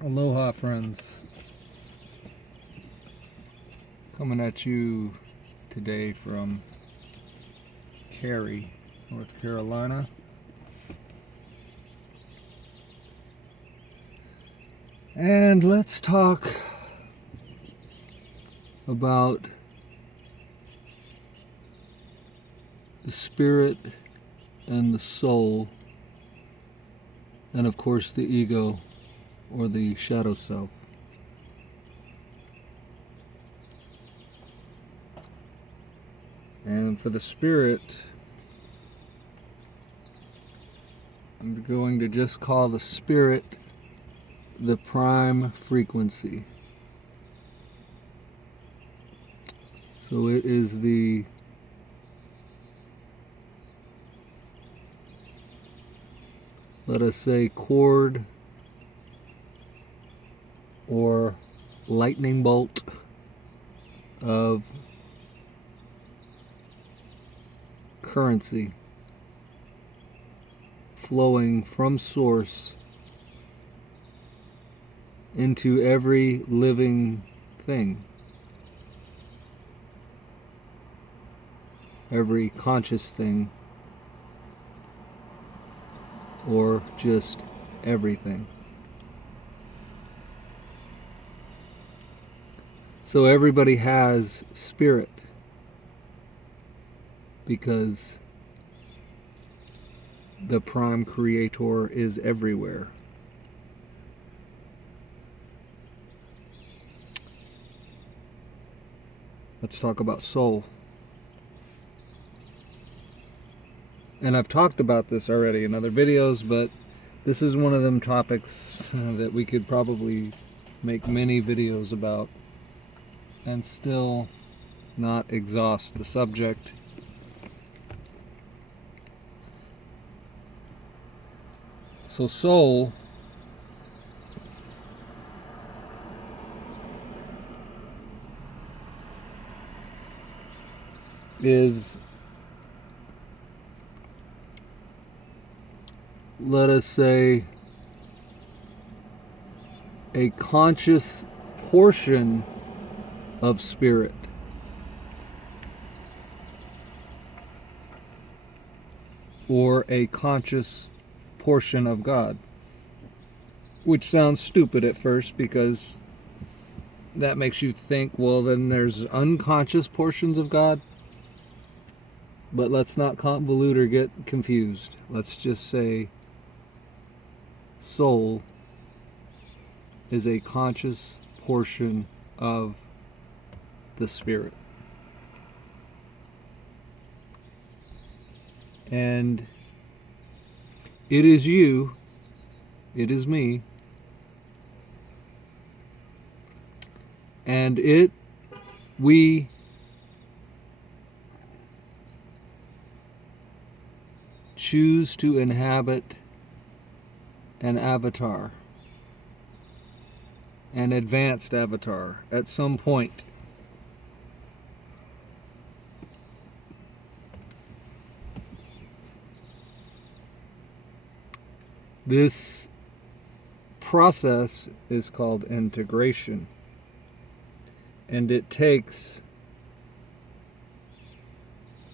Aloha, friends. Coming at you today from Cary, North Carolina. And let's talk about the spirit and the soul, and of course the ego or the shadow self. And for the spirit, I'm going to just call the spirit the prime frequency. So it is the let us say cord or lightning bolt of currency flowing from source into every living thing, every conscious thing, or just everything. So everybody has spirit because the prime creator is everywhere. Let's talk about soul. And I've talked about this already in other videos, but this is one of them topics that we could probably make many videos about and still not exhaust the subject. So soul is, let us say, a conscious portion of spirit. Or a conscious portion of God. Which sounds stupid at first because that makes you think, well, then there's unconscious portions of God. But let's not convolute or get confused. Let's just say soul is a conscious portion of the spirit. And it is you, it is me, and we choose to inhabit an avatar, an advanced avatar at some point. This process is called integration, and it takes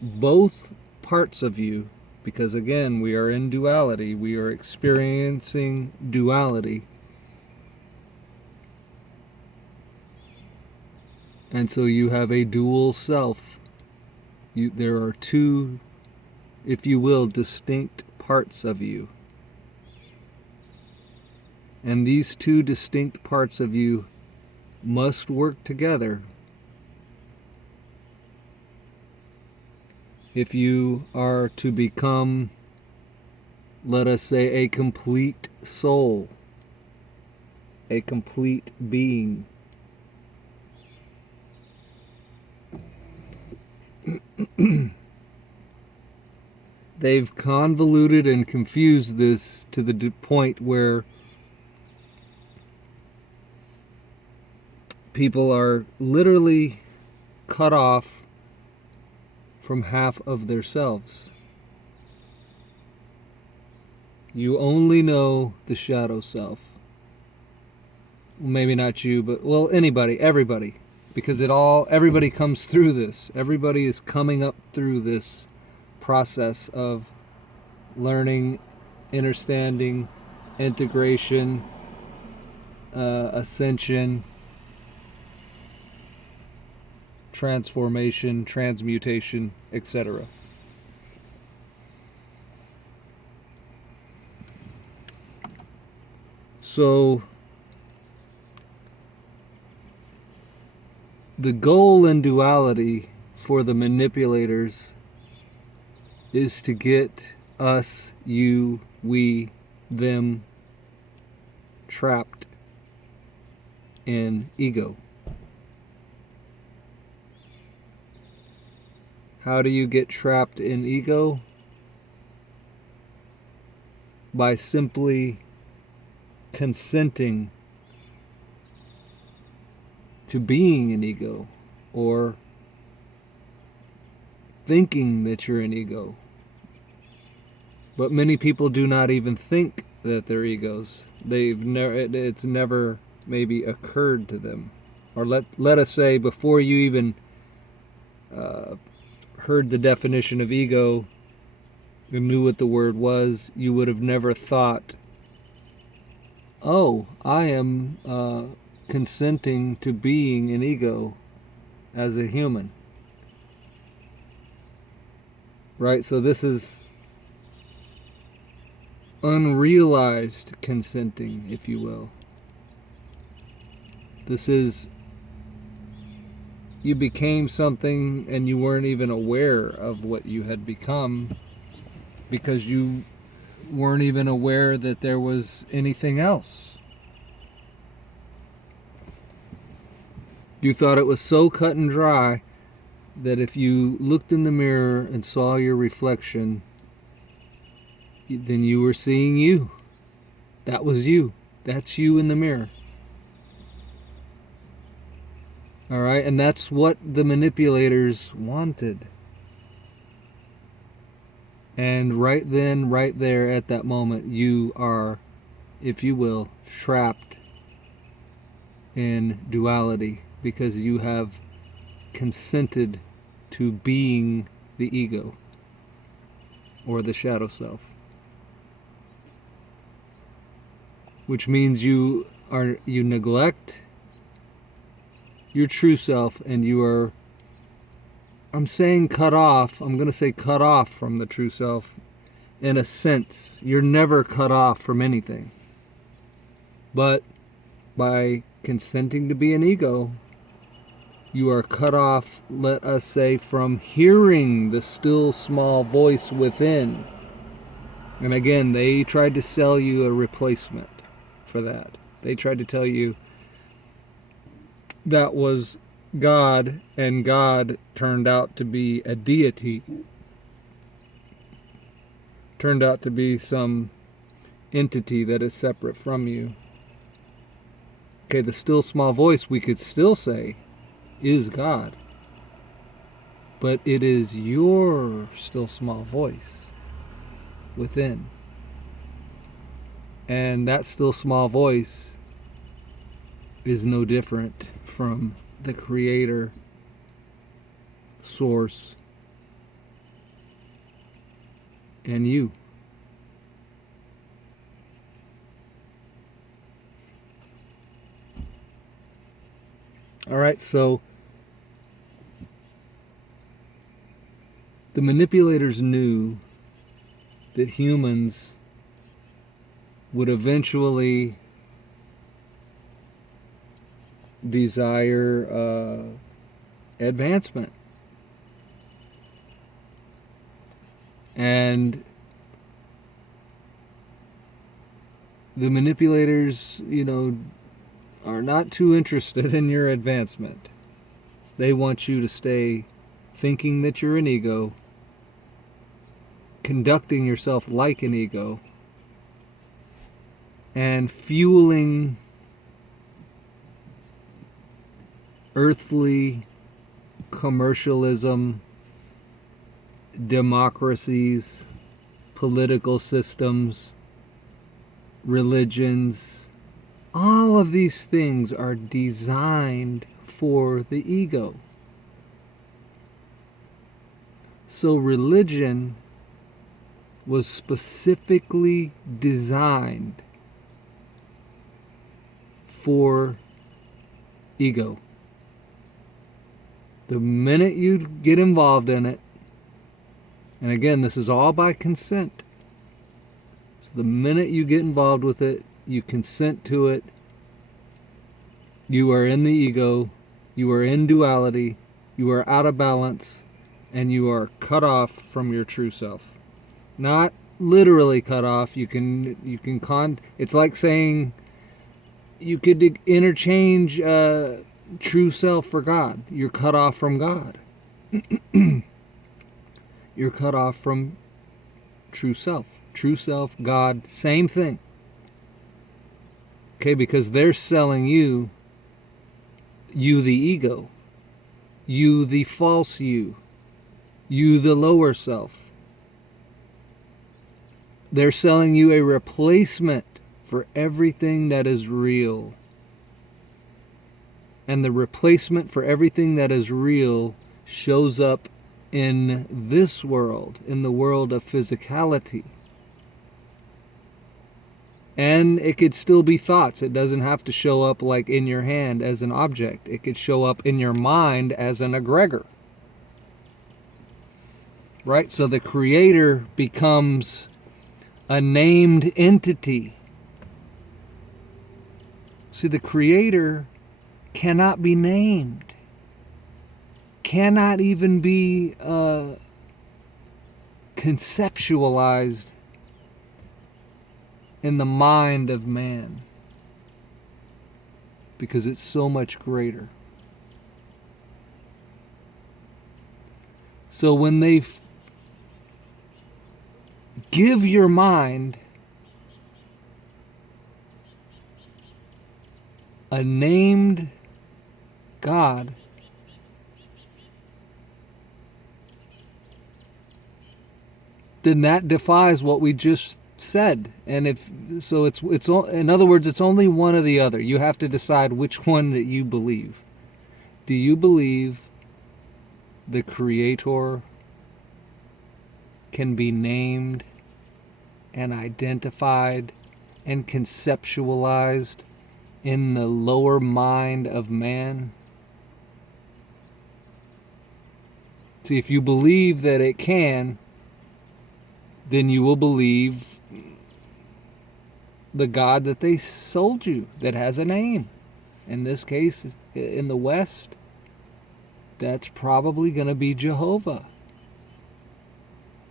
both parts of you, because again, we are in duality, we are experiencing duality. And so you have a dual self. There are two, if you will, distinct parts of you. And these two distinct parts of you must work together if you are to become, let us say, a complete soul, a complete being. They've convoluted and confused this to the point where people are literally cut off from half of their selves. You only know the shadow self. maybe not you, but well, anybody, everybody, because everybody comes through this. Everybody is coming up through this process of learning, understanding, integration, ascension, transformation, transmutation, etc. So the goal in duality for the manipulators is to get us, you, we, them trapped in ego. How do you get trapped in ego? By simply consenting to being an ego, or thinking that you're an ego. But many people do not even think that they're egos. It's never maybe occurred to them. Or let us say, before you even heard the definition of ego and knew what the word was, you would have never thought, oh, I am consenting to being an ego as a human. Right? So this is unrealized consenting, if you will. This is, you became something and you weren't even aware of what you had become, because you weren't even aware that there was anything else. You thought it was so cut and dry that if you looked in the mirror and saw your reflection, then you were seeing you. That was you. That's you in the mirror. All right, and that's what the manipulators wanted. And right then, right there at that moment, you are, if you will, trapped in duality, because you have consented to being the ego or the shadow self. Which means you neglect your true self, and you are, I'm saying cut off, I'm going to say cut off from the true self. In a sense, you're never cut off from anything. But by consenting to be an ego, you are cut off, let us say, from hearing the still small voice within. And again, they tried to sell you a replacement for that. They tried to tell you that was God, and God turned out to be a deity, turned out to be some entity that is separate from you. Okay, the still small voice, we could still say, is God. But it is your still small voice within. And that still small voice is no different from the creator, source, and you. All right, so the manipulators knew that humans would eventually desire advancement. And the manipulators, are not too interested in your advancement. They want you to stay thinking that you're an ego, conducting yourself like an ego, and fueling earthly commercialism, democracies, political systems, religions, All of these things are designed for the ego. So religion was specifically designed for ego. The minute you get involved in it, and again, this is all by consent. So the minute you get involved with it, you consent to it, you are in the ego, you are in duality, you are out of balance, and you are cut off from your true self. Not literally cut off. It's like saying you could interchange true self for God. You're cut off from God. You're cut off from true self. True self, God, same thing. Okay, because they're selling you the ego, you the false you the lower self. They're selling you a replacement for everything that is real. And the replacement for everything that is real shows up in this world, in the world of physicality. And it could still be thoughts. It doesn't have to show up like in your hand as an object. It could show up in your mind as an egregor. Right? So the creator becomes a named entity. See, the creator cannot be named, cannot even be conceptualized in the mind of man, because it's so much greater. So when they give your mind a named God, then that defies what we just said. And it's in other words, it's only one or the other. You have to decide which one that you believe. Do you believe the creator can be named and identified and conceptualized in the lower mind of man? See, if you believe that it can, then you will believe the God that they sold you, that has a name. In this case, in the West, that's probably going to be Jehovah.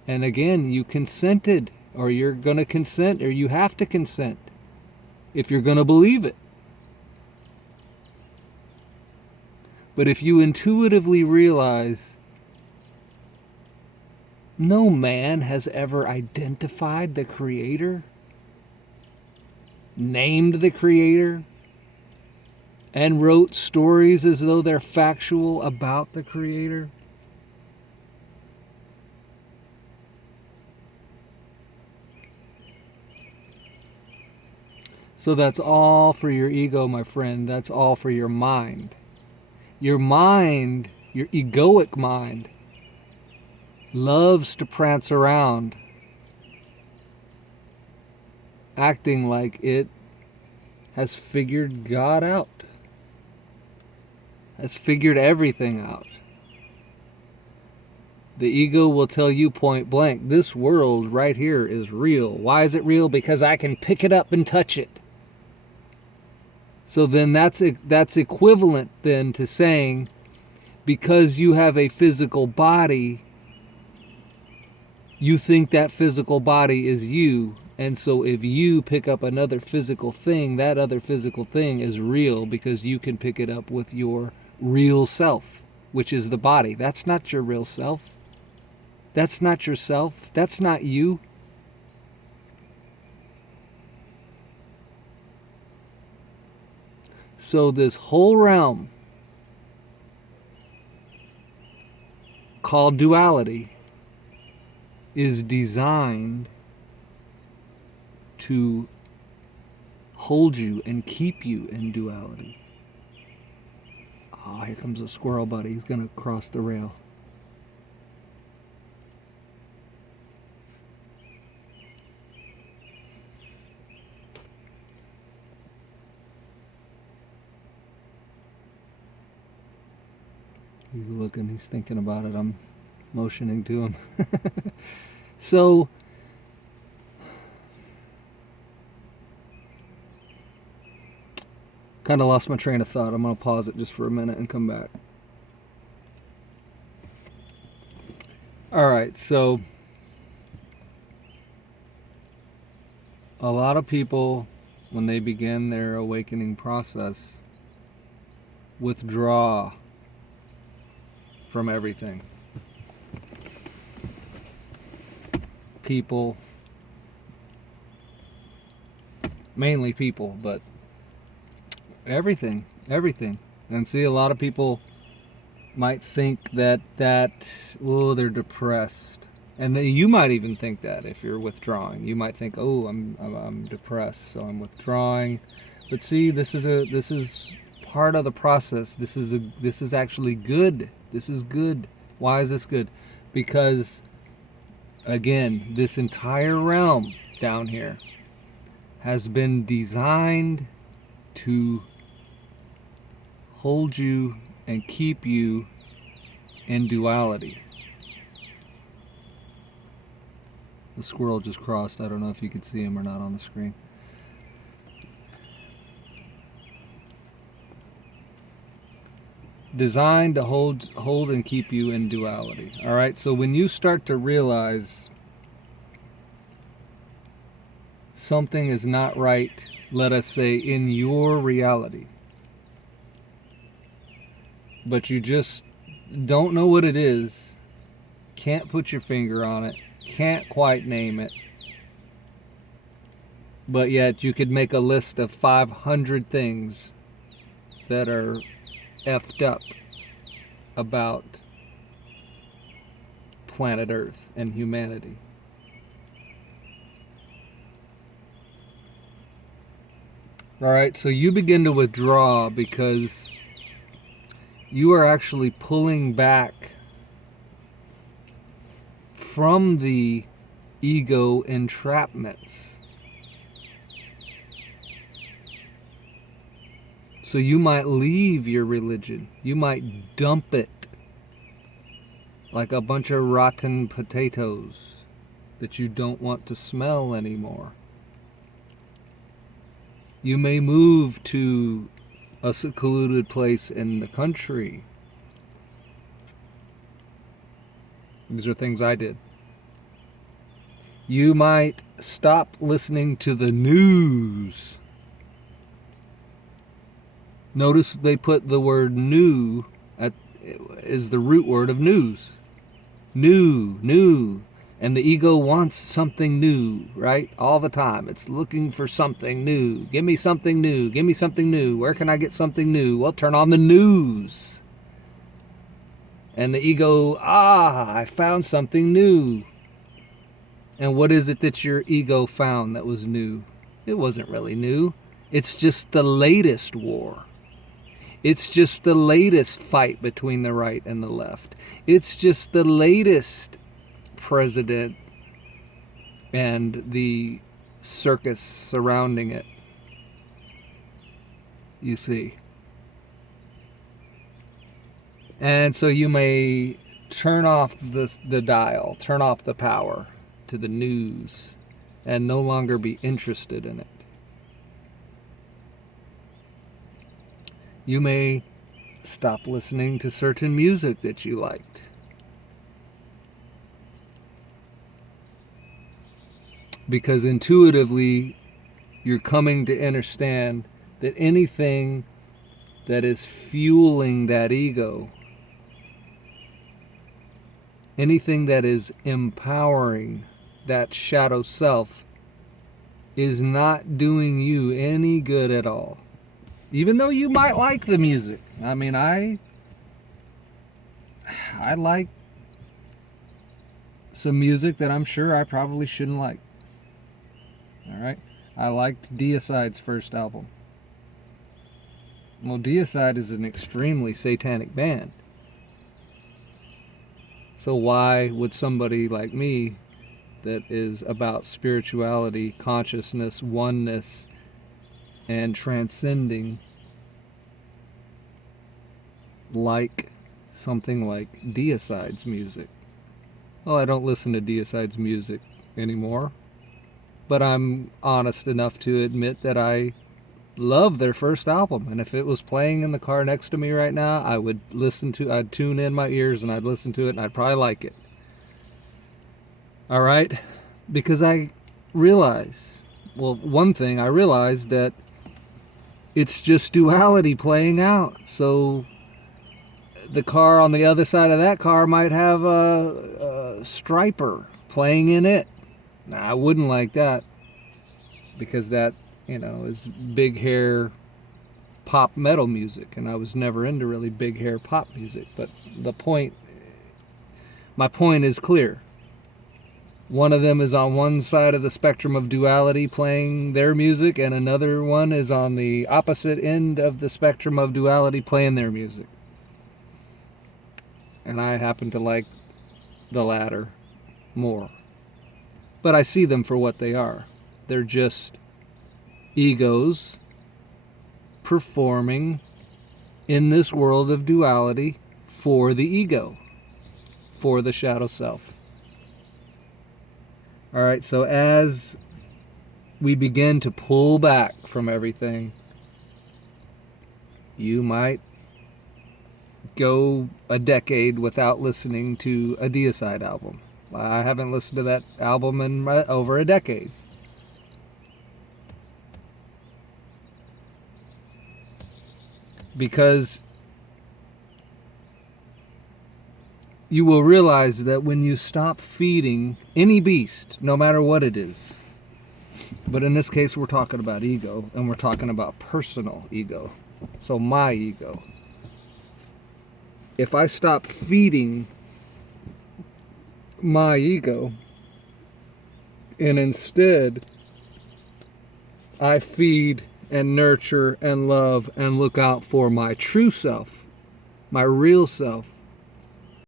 And again, you consented, or you're going to consent, or you have to consent if you're going to believe it. But if you intuitively realize no man has ever identified the Creator, named the Creator, and wrote stories as though they're factual about the Creator, so that's all for your ego, my friend. That's all for your mind. Your mind, your egoic mind, loves to prance around acting like it has figured God out, has figured everything out. The ego will tell you point blank, this world right here is real. Why is it real? Because I can pick it up and touch it. So then that's equivalent then to saying, because you have a physical body, you think that physical body is you. And so if you pick up another physical thing, that other physical thing is real because you can pick it up with your real self, which is the body. That's not your real self. That's not yourself. That's not you. So this whole realm called duality is designed to hold you and keep you in duality. Oh, here comes a squirrel buddy. He's going to cross the rail. He's looking, he's thinking about it. I'm motioning to him. So, kind of lost my train of thought. I'm going to pause it just for a minute and come back. All right, so a lot of people, when they begin their awakening process, withdraw from everything. People, mainly people, but everything. And see, a lot of people might think that they're depressed, and you might even think that if you're withdrawing, you might think, oh, I'm depressed, so I'm withdrawing. But see, this is part of the process. This is actually good. This is good. Why is this good? Because again, this entire realm down here has been designed to hold you and keep you in duality. The squirrel just crossed. I don't know if you could see him or not on the screen. Designed to hold and keep you in duality. All right, so when you start to realize something is not right, let us say in your reality, but you just don't know what it is, can't put your finger on it, can't quite name it, but yet you could make a list of 500 things that are effed up about planet Earth and humanity. All right, so you begin to withdraw because you are actually pulling back from the ego entrapments. So you might leave your religion. You might dump it like a bunch of rotten potatoes that you don't want to smell anymore. You may move to a secluded place in the country. These are things I did. You might stop listening to the news. Notice they put the word new is the root word of news. New. And the ego wants something new, right? All the time. It's looking for something new. Give me something new. Give me something new. Where can I get something new? Well, turn on the news. And the ego, I found something new. And what is it that your ego found that was new? It wasn't really new. It's just the latest war. It's just the latest fight between the right and the left. It's just the latest president and the circus surrounding it. You see. And so you may turn off the dial, turn off the power to the news, and no longer be interested in it. You may stop listening to certain music that you liked. Because intuitively, you're coming to understand that anything that is fueling that ego, anything that is empowering that shadow self, is not doing you any good at all. Even though you might like the music. I mean, I like some music that I'm sure I probably shouldn't like. All right? I liked Deicide's first album. Well, Deicide is an extremely satanic band. So why would somebody like me that is about spirituality, consciousness, oneness, and transcending like something like Deicide's music? Well, I don't listen to Deicide's music anymore, but I'm honest enough to admit that I love their first album, and if it was playing in the car next to me right now, I'd tune in my ears and I'd listen to it and I'd probably like it. All right? Because I realize, well, one thing I realized that it's just duality playing out. So the car on the other side of that car might have a striper playing in it. Now, I wouldn't like that, because that, is big hair pop metal music, and I was never into really big hair pop music. But my point is clear. One of them is on one side of the spectrum of duality playing their music, and another one is on the opposite end of the spectrum of duality playing their music. And I happen to like the latter more. But I see them for what they are. They're just egos performing in this world of duality for the ego, for the shadow self. All right, so as we begin to pull back from everything, you might go a decade without listening to a Deicide album. I haven't listened to that album in over a decade. Because you will realize that when you stop feeding any beast, no matter what it is, but in this case we're talking about ego, and we're talking about personal ego, so my ego. If I stop feeding my ego, and instead I feed and nurture and love and look out for my true self, my real self,